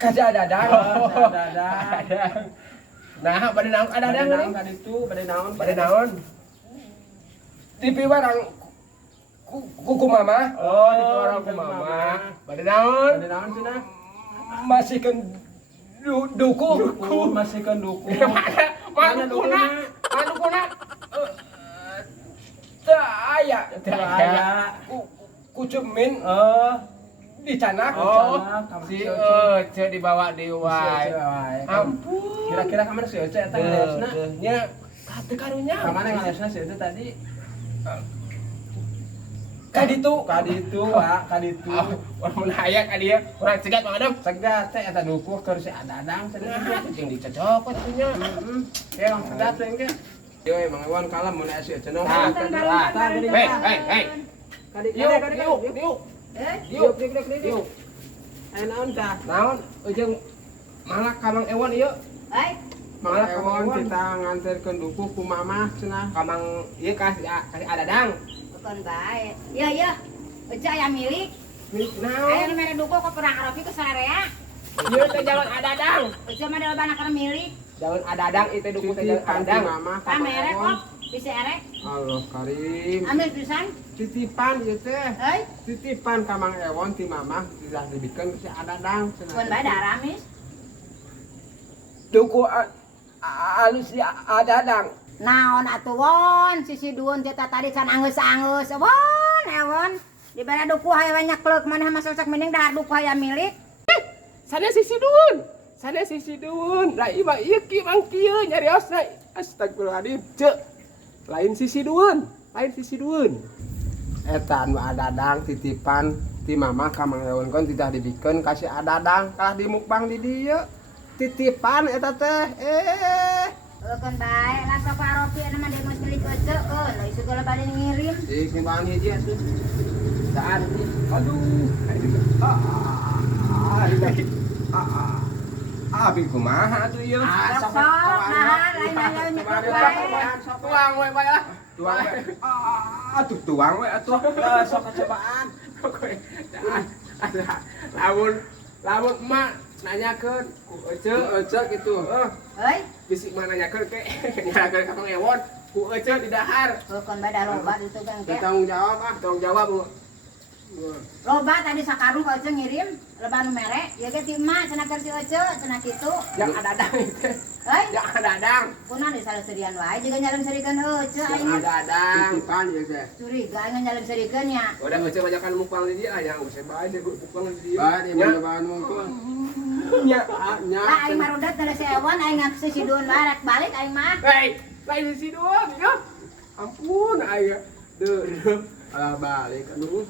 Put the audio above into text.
Kasih dadang. Dadang. Nah, bade naon ada dadang geuning? Bade naon? TV barang kuku mama. Oh, di orang ku mama. Bade naon? Bade naon cenah? Masih kan duku. Masih kan duku. Mana dukuna? Mana dukuna? Teu aya. Ku cemin di canak. Si Ece dibawa di wae. Ampun. Kira-kira kamar si Ece eta ngaleusna? Nya kate karunya. Ka mana ngaleusna si Ece tadi? Kaditu. Kaditu. Mun aya ka dieu, urang cegat Mang Adam. Segat teh eta dukuh keur si Adadang cenah. Jeung dicocok atunya. Heeh. Emang segat teh engke. Yo Mang Iwan kalam mun aya si Ece noh. Hei. Yuk. Yuk. Aya naon tah? Naon jeung malak ka Mang Ewan ieu? Mang Ewon kita nganterkeun dukuh ku mamah cenah. Ka Mang ieu kasih Adadang. Bukan baik. Iya. Ece aya milik. Milik Aya naon? nu mere duko ke perang Arabi ke Sarea. Ieu teh jalan Adadang. Ece mah da bana kana milik. Jalan Adadang itu duku teh jalan Adadang. Mamah ka Mang Kamere Ewon. kok bisa erek. Allah Karim. Ambil pisan. Titipan ieu teh. Heuy, Titipan ka Mang Ewon ti mamah dilah dibikeun ku si Adadang cenah. bukan bae da Aramis. Duku alus di Adadang. Naon atuh won, sisi duun teh tadi can angeus-angeus. Won, ewon. Di bana duku haye we nyeklek maneh mah sosok mending dahar duku aya milik. Sana sisi duun. Lah ieu mah ieu ki Mang kieu nyariosna. Astagfirullahaladzim. Ceu. Lain sisi duun. Eta anu Adadang titipan ti mamah ka Mang Ewon kon tidak dibikeun ka si Adadang kalah di mukbang di dieu. Titipan eta teh. Bukan bae, lah sok Arabi anu mah demus milik Ece, leuy segala bade ngirim. Di simpan hiji atuh. Saan ti? Abi kumaha atuh ieu? Sok nahan lain lain nyeklek bae. Tuang we bae lah. Tuang we. Atuh tuang we atuh. Sok kecobaan. Lamun emak nanyakeun ku Ece gitu. Heuy, Bisik mah nanyakeun ke nanyakeun ka Mang Ewon ku Ece di dahar. bukan bae da loba itu kan ge. Tanggung jawab Tanggung jawab Bu. Loba tadi sakarung ka Ece ngirim, loba nu mere, ya ge ti emak cenah keur si Ece, cenah kitu. Yang Adadang itu. Heuy, Yang Adadang. kunaon di saleserian wae jiga nyalem serikeun Ece Yang aing mah. Adadang. titipan ieu teh. Curiga aing nyalem serikeun nya. Udah Ece banyakan mukbang di dia yang usah bae deh mukbang di dia. Bae di mana mungkul. Nya. Nya. Lah aing mah rudet teh si Ewon aing ngapsi si Dun barak balik aing mah. Hei, lain di doang ya. Ampun aya. Deuh. Balik aduh.